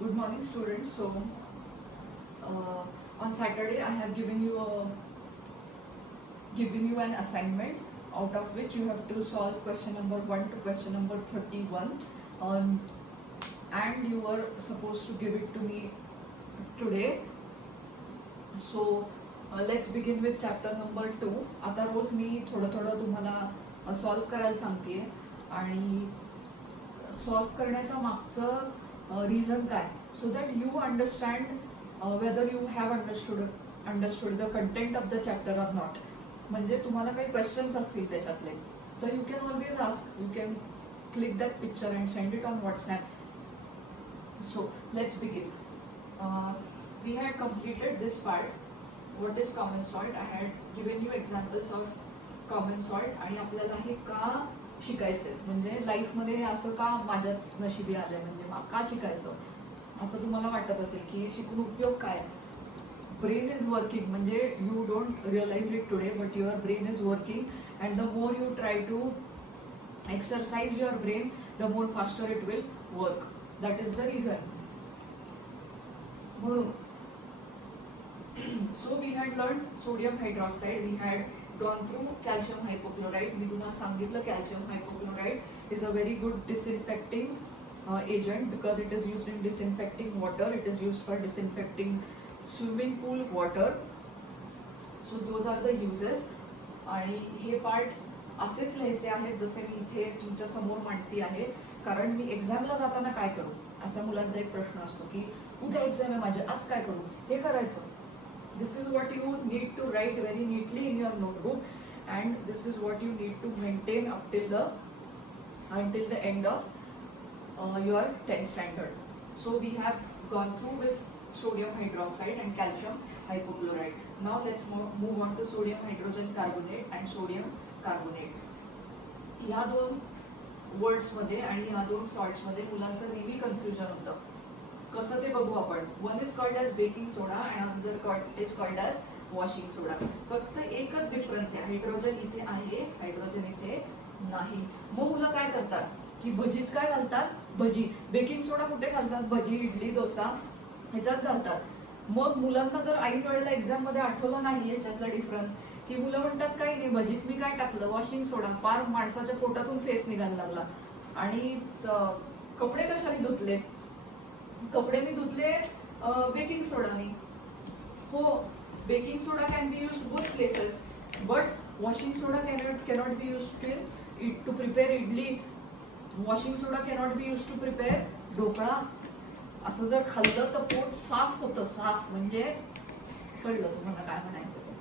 Good morning, students. So, on Saturday, I have given you an assignment, out of which you have to solve question number 1 to question number 31, and you were supposed to give it to me today. So, let's begin with chapter number 2. आता रोज मी थोडं तुम्हाला solve करायला सांगते आणि solve करण्याच्या मागचं reason काय, so that you understand whether you have understood the content of the chapter or not. म्हणजे तुम्हाला काही क्वेश्चन्स असतील त्याच्यातले, तर you can always ask, you can click that picture and send it on WhatsApp. So let's begin. We had completed this part. What is common salt? I had given you examples of common salt. आणि आपल्याला हे का शिकायचंय, म्हणजे लाईफमध्ये असं का माझ्याच नशिबी आलंय, म्हणजे का शिकायचं असं तुम्हाला वाटत असेल की हे शिकून उपयोग काय. ब्रेन इज वर्किंग, म्हणजे you don't realise it today, but your brain is working, and the more you try to exercise your brain, the more faster it will work. That is the reason. म्हणून so we had learned sodium hydroxide, we had gone through calcium hypochlorite. मी तुम्हाला सांगितलं calcium hypochlorite is a very good disinfecting agent because it is used in disinfecting water, it is used for disinfecting swimming pool water. So those are the uses. आणि हे part असेच लिहायचे आहेत जसे मी इथे तुमच्या समोर मांडती आहे, कारण मी एक्झामला जाताना काय करू असा मुलांचा एक प्रश्न असतो की उद्या एक्झाम आहे माझी, आज काय करू, हे करायचं. This is what you need to write very neatly in your notebook, and this is what you need to maintain up till the end of your 10th standard. So we have gone through with sodium hydroxide and calcium hypochlorite. Now let's move on to sodium hydrogen carbonate and sodium carbonate. या दोन words मध्ये आणि या दोन salts मध्ये मुलांचं नेहमी confusion होतं. कसं ते बघू आपण. One is called as baking soda and another is called as washing soda. फक्त एकच डिफरन्स आहे, हायड्रोजन इथे आहे, हायड्रोजन इथे नाही. मग मुलं काय करतात की भजीत काय घालतात, भजी. बेकिंग सोडा कुठे घालतात, भजी, इडली, डोसा ह्याच्यात घालतात. मग मुलांना जर ऐन वेळेला एक्झाम मध्ये आठवलं नाही याच्यातला डिफरन्स, की मुलं म्हणतात काही नाही, भजीत मी काय टाकलं, वॉशिंग सोडा. पार माणसाच्या पोटातून फेस निघायला लागला. आणि कपडे कशाने धुतले, कपडे मी धुतले बेकिंग सोडाने. हो, baking soda can be used both places, but washing soda cannot be used to prepare idli. Washing soda cannot be used to prepare dhokla. असं जर खाल्लं तर पोट साफ होतं, साफ म्हणजे कळलं तुम्हाला काय म्हणायचं ते.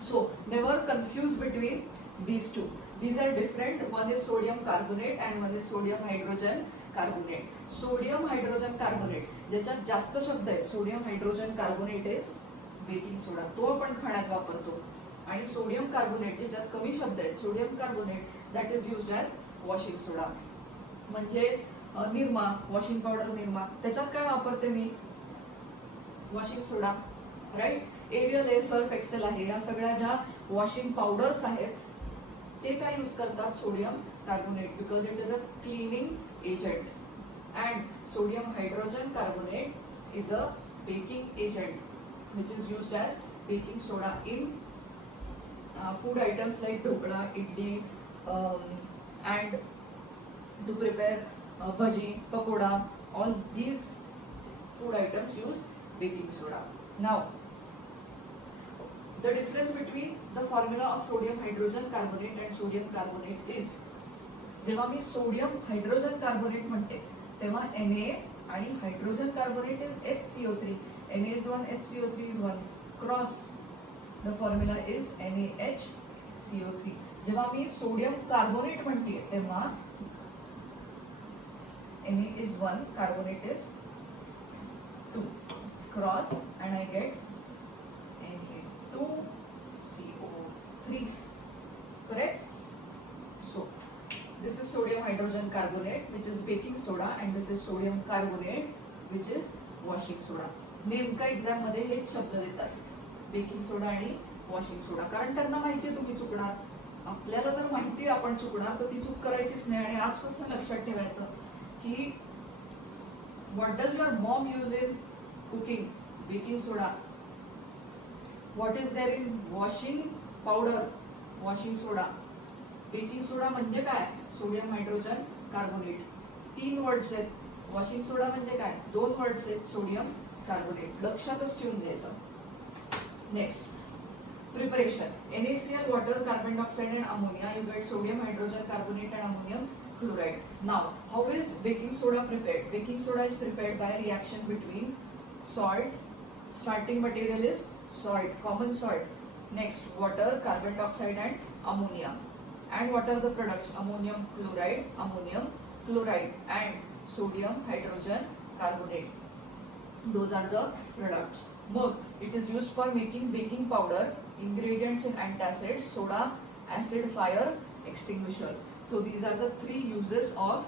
So never confuse between these two. These are different. One is sodium carbonate and one is sodium hydrogen carbonate. Sodium hydrogen carbonate ज्याच्यात जास्त शब्द आहेत, sodium hydrogen carbonate is baking soda, तो आपण खाण्यात वापरतो. आणि सोडियम कार्बोनेट ज्याच्यात कमी शब्द आहेत, sodium carbonate that is used as washing soda. म्हणजे निरमा, वॉशिंग पावडर निरमा, त्याच्यात काय वापरते मी, वॉशिंग सोडा, राईट. एरियल आहे, सर्फ एक्सेल आहे, या सगळ्या ज्या वॉशिंग पावडर्स आहेत ते काय यूज करतात, sodium carbonate, because it is a cleaning agent. And sodium hydrogen carbonate is a baking agent which is used as baking soda in food items like dhokla, idli, and to prepare bhaji, pakoda. All these food items use baking soda. नाव the difference between the formula of sodium hydrogen carbonate and sodium carbonate is, जेव्हा मी sodium hydrogen carbonate म्हणते तेव्हा Na आणि hydrogen carbonate is HCO3. Na is 1, HCO3 is 1. Cross the formula is NaHCO3. जेव्हा मी sodium carbonate म्हणते तेव्हा Na is 1, carbonate is 2. Cross and I get Na2CO3. Correct? So this is sodium hydrogen carbonate which is baking soda and this is sodium carbonate which is washing soda. नेमका exam मध्ये हेच शब्द देतात, baking soda आणि washing सोडा, कारण त्यांना माहिती आहे तुम्ही चुकणार. आपल्याला जर माहिती आपण चुकणार तर ती चूक करायचीच नाही. आणि आजपासून लक्षात ठेवायचं की What does your mom use in cooking? Baking soda. What is there in washing powder? Washing soda. Baking soda म्हणजे काय? Sodium hydrogen carbonate. 3 वर्ड्स आहेत. वॉशिंग सोडा म्हणजे काय? 2 वर्ड्स आहेत. Sodium carbonate. लक्षातच ठेवून द्यायचं. Next, preparation. NaCl, water, carbon dioxide and ammonia. You get sodium hydrogen carbonate and ammonium chloride. Now, how is baking soda prepared? Baking soda is prepared by reaction between salt. Starting material is salt, common salt. Next, water, carbon dioxide and ammonia. And what are the products? Ammonium chloride and sodium hydrogen carbonate. Those are the products. Mode, it is used for making baking powder. Ingredients in antacids, soda, acid, fire extinguishers. So these are the 3 uses of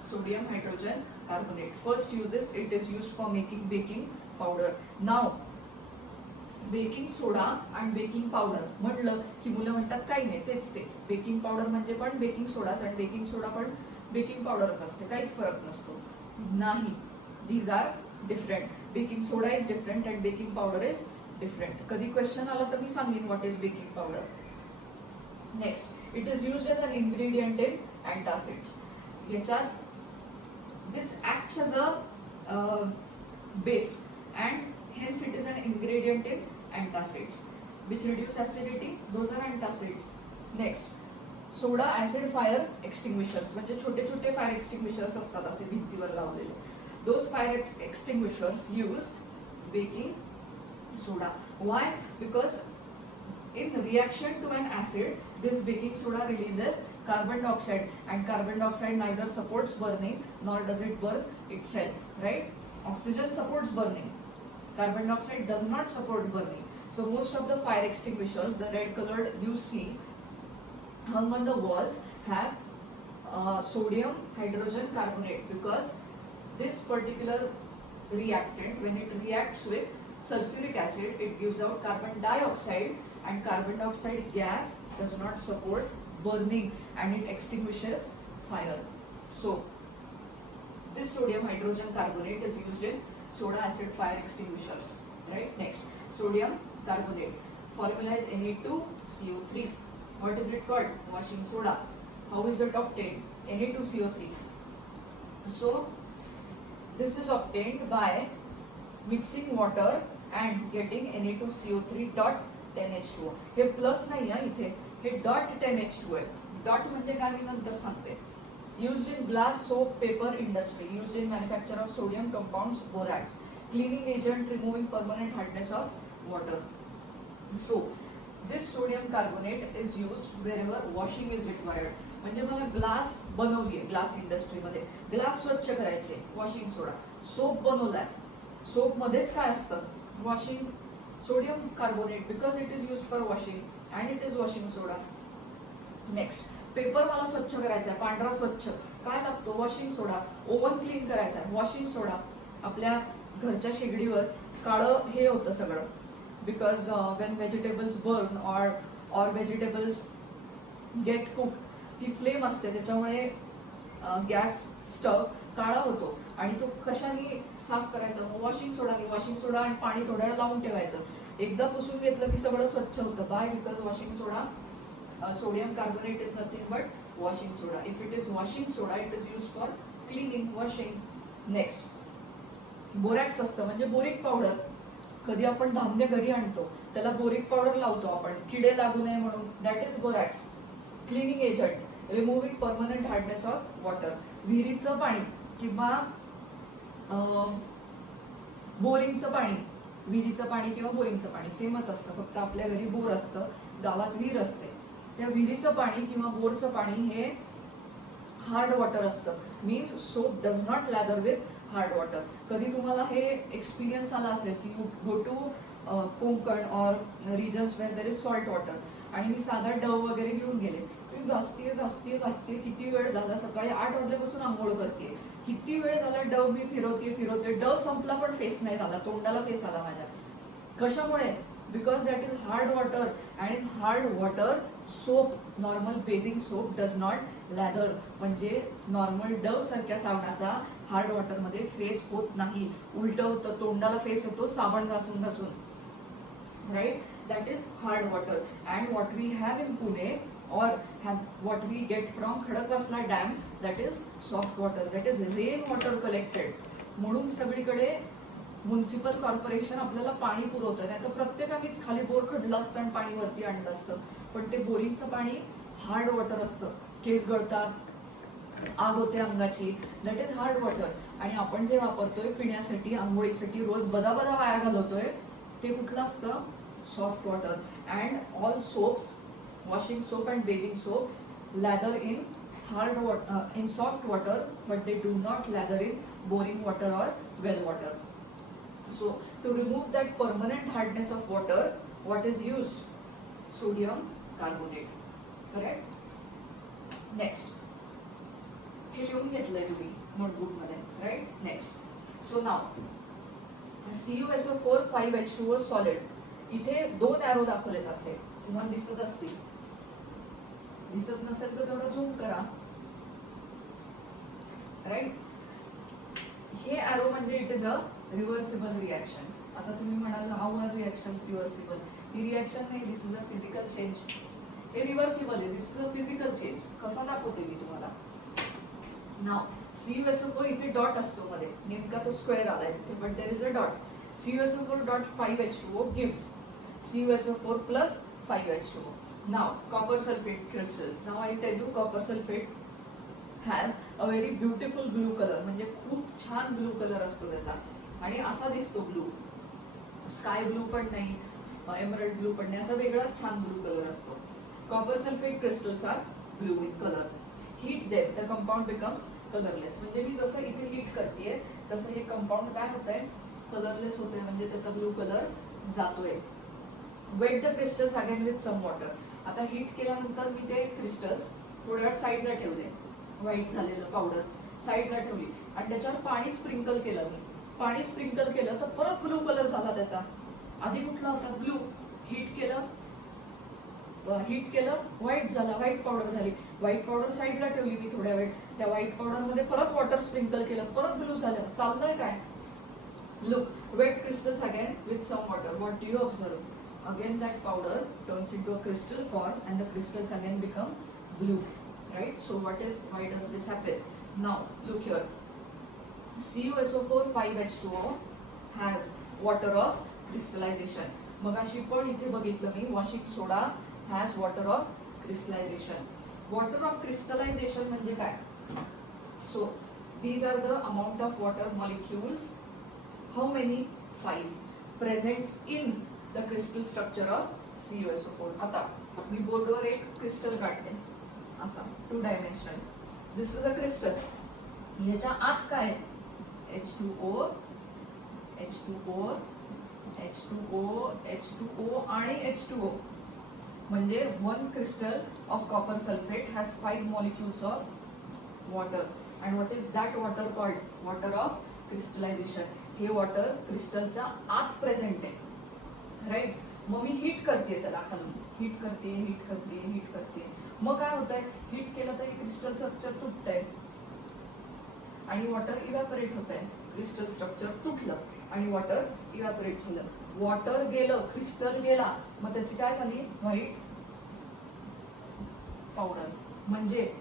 sodium hydrogen carbonate. First uses, it is used for making baking powder. Now, baking soda आणि baking powder म्हटलं की मुलं म्हणतात काही नाही, तेच baking powder म्हणजे पण बेकिंग सोडाच आणि बेकिंग सोडा पण बेकिंग पावडरच असते, काहीच फरक नसतो. नाही, these are different. Baking soda is different and baking powder is different. कधी क्वेश्चन आला तर मी सांगेन what is baking powder. Next, it is used as an ingredient in antacids. याच्यात this acts as a base and hence it is an ingredient in antacids which reduce acidity. Those are antacids. Next, soda, acid, fire extinguishers. म्हणजे छोटे छोटे fire extinguishers असतात असे भिंतीवर लावलेले. Those fire extinguishers use baking soda. Why? Because in reaction to an acid, this baking soda releases carbon dioxide, and carbon dioxide neither supports burning nor does it burn itself, right? Oxygen supports burning. Carbon dioxide does not support burning. So most of the fire extinguishers, the red colored you see hung on the walls, have sodium hydrogen carbonate, because this particular reactant, when it reacts with sulfuric acid, it gives out carbon dioxide, and carbon dioxide gas does not support burning and it extinguishes fire. So this sodium hydrogen carbonate is used in soda, acid, fire extinguishers, right? Next, sodium carbonate. Formula is Na2CO3. What is it called? Washing soda. How is it obtained? Na2CO3. So this is obtained by mixing water and getting Na2CO3 dot 10H2O. हे plus नाही आहे इथे, हे dot 10H2O आहे. Dot म्हणजे काय मी नंतर सांगते. Used in glass, soap, paper industry. Used in manufacture of sodium compounds, borax. Cleaning agent, removing permanent hardness of water. So, this sodium carbonate is used wherever washing is required. म्हणजे मला glass बनवली आहे, glass इंडस्ट्रीमध्ये glass स्वच्छ करायचे, washing सोडा. Soap बनवलाय, soap मध्येच काय असतं? Washing sodium carbonate, because it is used for washing and it is washing soda. Next, paper मला स्वच्छ करायचा आहे, पांढरा स्वच्छ, काय लागतो? वॉशिंग सोडा. ओव्हन क्लीन करायचा आहे, वॉशिंग सोडा. आपल्या घरच्या शेगडीवर काळं हे होतं सगळं, because when vegetables burn or vegetables get cook, ती फ्लेम असते त्याच्यामुळे गॅस स्टव काळा होतो आणि तो कशाने साफ करायचा? वॉशिंग सोडाने. वॉशिंग सोडा आणि पाणी थोड्या वेळ लावून ठेवायचं, एकदा पुसून घेतलं की सगळं स्वच्छ होतं. By, because washing soda, sodium carbonate is nothing but washing soda. If it is washing soda, it is used for cleaning, washing. Next, borax असतं म्हणजे बोरिक पावडर. कधी आपण धान्य घरी आणतो त्याला बोरिक पावडर लावतो आपण, किडे लागू नये म्हणून. That is borax. Cleaning agent, removing permanent hardness of water. विहिरीचं पाणी किंवा बोरिंगचं पाणी, विहिरीचं पाणी किंवा बोरिंगचं पाणी सेमच असतं, फक्त आपल्या घरी बोर असतं, गावात विहीर असते. त्या विहिरीचं पाणी किंवा बोरचं पाणी हे हार्ड वॉटर असतं. Means soap does not lather with hard water. कधी तुम्हाला हे एक्सपिरियन्स आला असेल की you go to Konkan or regions where there is salt water आणि मी साधा डव वगैरे घेऊन गेले, मी घासते, किती वेळ झाला, सकाळी 8 वाजल्यापासून आंघोळ करते, किती वेळ झाला डव मी फिरवते, डव संपला पण फेस नाही झाला, तोंडाला फेस आला माझ्या. कशामुळे? Because that is hard water, and in hard water soap, normal bathing soap does not leather. म्हणजे नॉर्मल डव सारख्या साबणाचा हार्ड वॉटर मध्ये फेस होत नाही, उलट होतं, तोंडाला फेस होतो साबण घासून घासून, right? That is hard water. And what we have in Pune, or what we get from Khadakwasla dam, that is soft water, that is rain water collected. म्हणून सगळीकडे म्युन्सिपल कॉर्पोरेशन आपल्याला पाणी पुरवतं. नाही तर प्रत्येकानेच खाली बोर खडलं असतं आणि पाणी वरती आणलं असतं, पण ते बोरिंगचं पाणी हार्ड वॉटर असतं, केस गळतात, आग होते अंगाची, दॅट इज हार्ड वॉटर. आणि आपण जे वापरतोय पिण्यासाठी, आंघोळीसाठी, रोज बदा वाया घालवतोय, ते कुठलं असतं? Soft water. And all soaps, washing soap and bathing soap lather in hard water, in soft water, but they do not lather in boring water or well water. So to remove that permanent hardness of water, what is used? Sodium carbonate. Correct? Next, हे लिहून घेतलंय तुम्ही notebook मध्ये, right? Next, so नाव CuSO4 5H2O solid. इथे 2 arrow दाखवलेत असे, तुम्हाला दिसत असतील. दिसत नसेल तर थोडं झूम करा, राईट? हे एरो म्हणजे it is a reversible reaction. आता तुम्ही म्हणाल how are reactions reversible? He reaction नाही, दिस इज अ फिजिकल चेंज. हे रिव्हर्सिबल आहे, दिस इज अ फिजिकल चेंज. कसा दाखवते मी तुम्हाला? नाव CuSO4 इथे डॉट असतो मध्ये, नेमका तो स्क्वेअर आलाय तिथे, but there is a dot. CuSO4 dot 5H2O gives CuSO4 plus 5H2O. Now copper sulfate crystals. Now I tell you, copper sulfate has a very beautiful blue color. म्हणजे खूप छान ब्लू कलर असतो त्याचा, आणि असा दिसतो ब्लू. स्काय ब्लू पण नाही, एमरल्ड ब्लू पण नाही, असा वेगळा छान ब्लू कलर असतो. Copper sulphate crystals are blue in colour. Heat them the compound becomes colourless. म्हणजे मी जसं इथे हीट करतेय तसं हे कंपाऊंड काय होतंय? कलरलेस होतंय, म्हणजे त्याचा ब्लू कलर जातोय. Wet the crystals again with some water. आता हीट केल्यानंतर मी ते क्रिस्टल्स थोड्या वेळ साईडला ठेवले, व्हाईट झालेलं पावडर साईडला ठेवली, आणि त्याच्यावर पाणी स्प्रिंकल केलं. मी पाणी स्प्रिंकल केलं तर परत ब्लू कलर झाला त्याचा. आधी कुठला होता? ब्लू. हीट केलं व्हाईट झाला, व्हाईट पावडर झाली. व्हाईट पावडर साईडला ठेवली मी थोड्या वेळ, त्या व्हाईट पावडर मध्ये परत वॉटर स्प्रिंकल केलं, परत ब्लू झालं. चाललंय काय? Look, wet crystals again with some water. What do you observe? Again that powder turns into a crystal form and the crystals again become blue, right? So why does this happen? Now look here, CuSO4 5H2O has water of crystallization. मगाशी पण इथे बघितलं मी, washing soda has water of crystallization. Water of crystallization म्हणजे काय? So these are the amount of water molecules. How many? 5 present in the crystal structure of CuSO4. आता मी बोर्डवर एक क्रिस्टल काढते, असा 2 dimensional. This is a crystal. ह्याच्या आत काय? H2O, H2O, H2O, H2O आणि H2O. म्हणजे one crystal of copper sulphate has 5 molecules of water. And what is that water called? Water of crystallization. हे वॉटर क्रिस्टलच्या आत प्रेझेंट आहे, राईट? मग मी heat करते त्याला खालून, हीट करते. मग काय होतंय? हीट केलं तर हे क्रिस्टल स्ट्रक्चर तुटतंय आणि वॉटर इव्हॅपोरेट होतंय. क्रिस्टल स्ट्रक्चर तुटलं आणि वॉटर इव्हॅपोरेट झालं. वॉटर गेलं, क्रिस्टल गेला, मग त्याची काय झाली? White powder. म्हणजे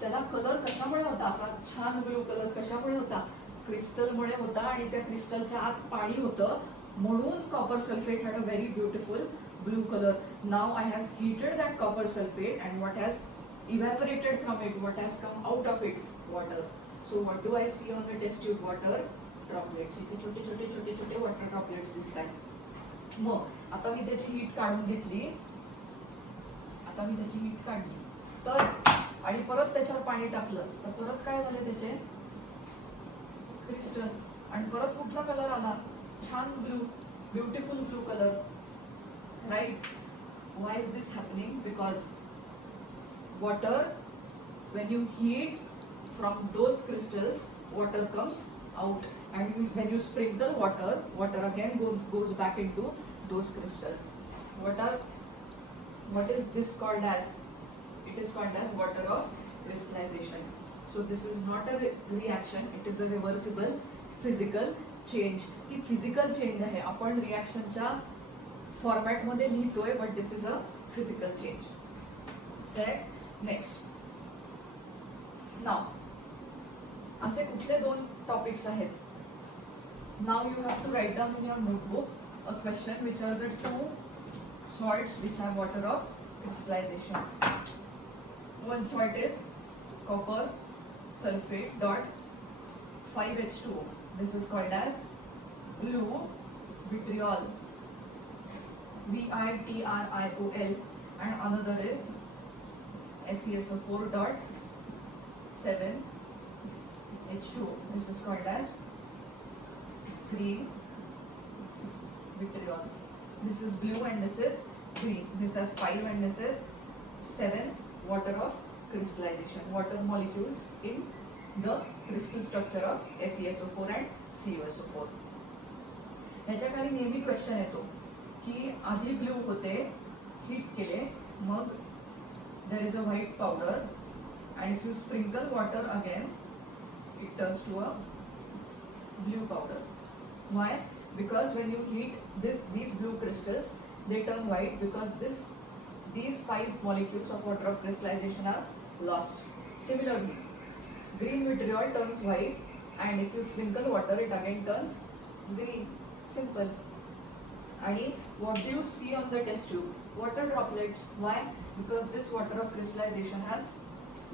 त्याला कलर कशामुळे होता? असा छान ब्लू कलर कशामुळे होता? क्रिस्टलमुळे होता, आणि त्या क्रिस्टलच्या आत पाणी होतं, म्हणून copper sulphate had a very beautiful blue colour. Now I have heated that copper sulphate and what has evaporated from it, what has come out of it? Water. So what do I see on the test tube? Water droplets. इथे छोटे छोटे water droplets दिसत आहेत. मग आता मी त्याची heat काढून घेतली, तर आणि परत त्याच्यावर पाणी टाकलं तर परत काय झालं? त्याचे क्रिस्टल. आणि परत कुठला कलर आला? छान blue, beautiful blue colour, right? Why is this happening? Because water, when you heat from those crystals, water comes out, and when you sprinkle water again goes back into those crystals. What is this called as? It is called as water of crystallization. So this is not a reaction, it is a reversible physical change. ती physical change आहे, आपण रिॲक्शनच्या फॉर्मॅटमध्ये लिहितोय, but this is a physical change. Correct. Next. Now असे कुठले दोन topics आहेत? Now you have to write down in your notebook a question which are the two salts which have water of crystallization. One salt is copper sulfate dot 5H2O. This is called as blue vitriol, VITRIOL, and another is FeSO4 dot 7H2O. This is called as green vitriol. This is blue and this is green. This has 5 and this is 7 water of crystallization. Water molecules in the crystal structure of FeSO4 and CuSO4. ह्याच्या खाली नेहमी question येतो की आधी blue होते, heat केले, मग there is a white powder and if you sprinkle water again it turns to a blue powder. Why? Because when you heat these blue crystals, they turn white because these 5 molecules of water of crystallization are lost. Similarly, green vitriol turns white, and if you sprinkle water, it again turns green. Simple. And what do you see on the test tube? Water droplets. Why? Because this water of crystallization has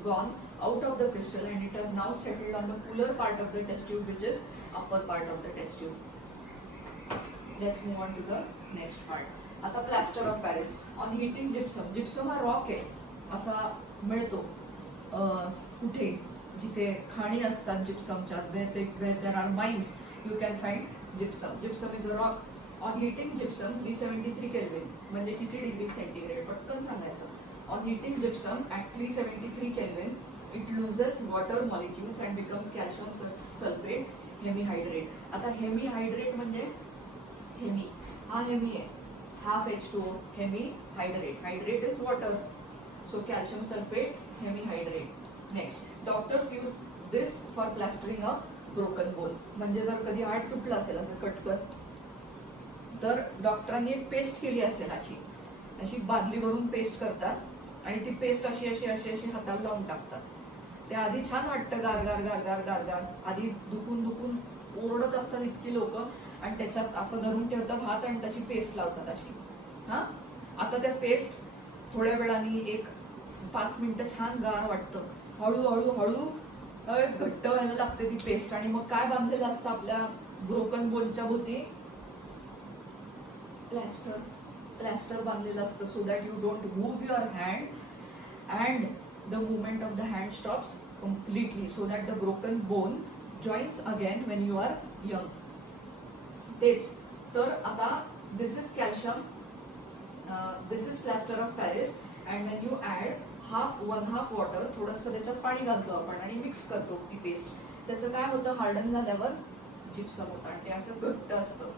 gone out of the crystal and it has now settled on the cooler part of the test tube, which is upper part of the test tube. Let's move on to the next part. आता plaster of Paris on heating gypsum. Gypsum हा rock आहे, असा मिळतो कुठे जिथे खाणी असतात जिप्समच्या, where there are mines you can find gypsum. Gypsum is a rock. On heating gypsum 373 Kelvin म्हणजे किती डिग्री सेंटीग्रेड पटकन सांगायचं. On heating gypsum at 373 Kelvin it loses water molecules and becomes calcium sulfate hemihydrate. आता hemihydrate म्हणजे Hemy, हा Hemy आहे, half H2O, hemihydrate. Hydrate is water, so calcium sulfate hemihydrate. Next, doctors use this for plastering a broken bone. म्हणजे जर कधी हाड तुटलं असेल असं कटकन, तर डॉक्टरांनी एक पेस्ट केली असेल अशी बादली भरून पेस्ट करतात आणि ती पेस्ट अशी अशी अशी अशी हाताला लावून टाकतात. ते आधी छान वाटतं, गार गार गार गार गार गार, आधी दुखून दुखून ओरडत असतात इतकी लोक, आणि त्याच्यात असं धरून ठेवतात हात आणि त्याची पेस्ट लावतात अशी. हा, आता त्या पेस्ट थोड्या वेळाने 1-5 मिनिटं छान गार वाटतं, हळूहळू हळू घट्ट व्हायला लागते ती पेस्ट, आणि मग काय बांधलेलं असतं आपल्या ब्रोकन बोनच्या भोवती? प्लॅस्टर बांधलेलं असतं, so that you don't move your hand and the movement of the hand stops completely, so that the broken bone joins again when you are young. तेच तर आता this is calcium, this is plaster of Paris, and when you add 1/2 water, थोडंसं त्याच्यात पाणी घालतो आपण आणि mix करतो ती पेस्ट. त्याचं काय होतं, हार्डन झाल्यावर जिप्सम होतं आणि ते असं घट्ट असतं.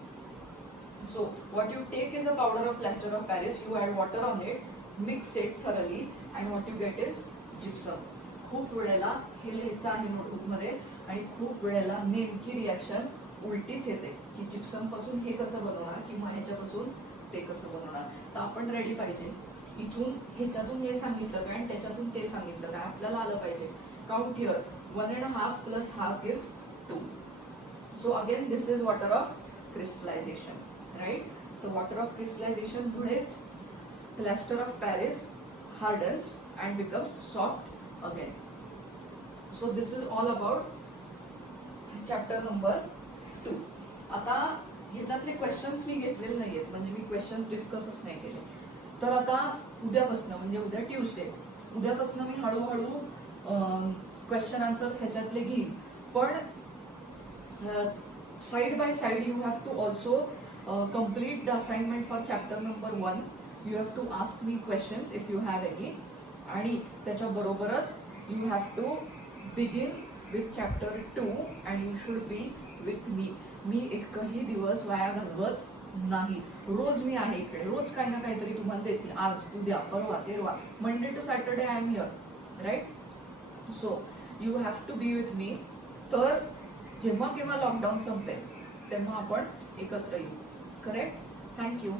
So what you take is a powder of plaster of Paris, you add water on it, mix it thoroughly, and what you get is gypsum. खूप वेळेला हे लिहायचं आहे नोटबुकमध्ये, आणि खूप वेळेला नेमकी रिॲक्शन उलटीच येते की जिप्सम पासून हे कसं बनवणार किंवा ह्याच्यापासून ते कसं बनवणार. तर आपण रेडी पाहिजे, इथून ह्याच्यातून हे सांगितलं काय आणि त्याच्यातून ते सांगितलं काय आपल्याला आलं पाहिजे. Count here, 1.5 + ½ gives 2. So again this is water of crystallization, right. The water of crystallization पुढेच plaster of Paris hardens and becomes soft again. So this is all about chapter number 2. आता ह्याच्यातले क्वेश्चन्स मी घेतलेले नाहीयेत, म्हणजे मी questions डिस्कसच नाही केले. तर आता उद्यापासून, म्हणजे उद्या ट्यूजडे, उद्यापासून मी हळूहळू क्वेश्चन आन्सर्स ह्याच्यातले घेईन. पण side by side you have to also complete the assignment for chapter number 1. You have to ask me questions if you have any, आणि त्याच्याबरोबरच you have to begin with chapter 2 and you should be with me. मी एकही दिवस वाया घालवत नाही. रोज मी आहे इकडे, रोज काही ना काहीतरी तुम्हाला देते, आज उद्या परवा तेरवा, Monday to Saturday I am here, right. So you have to be with me. तर जेव्हा केव्हा लॉकडाऊन संपेल तेव्हा आपण एकत्र येऊ. करेक्ट? थँक्यू.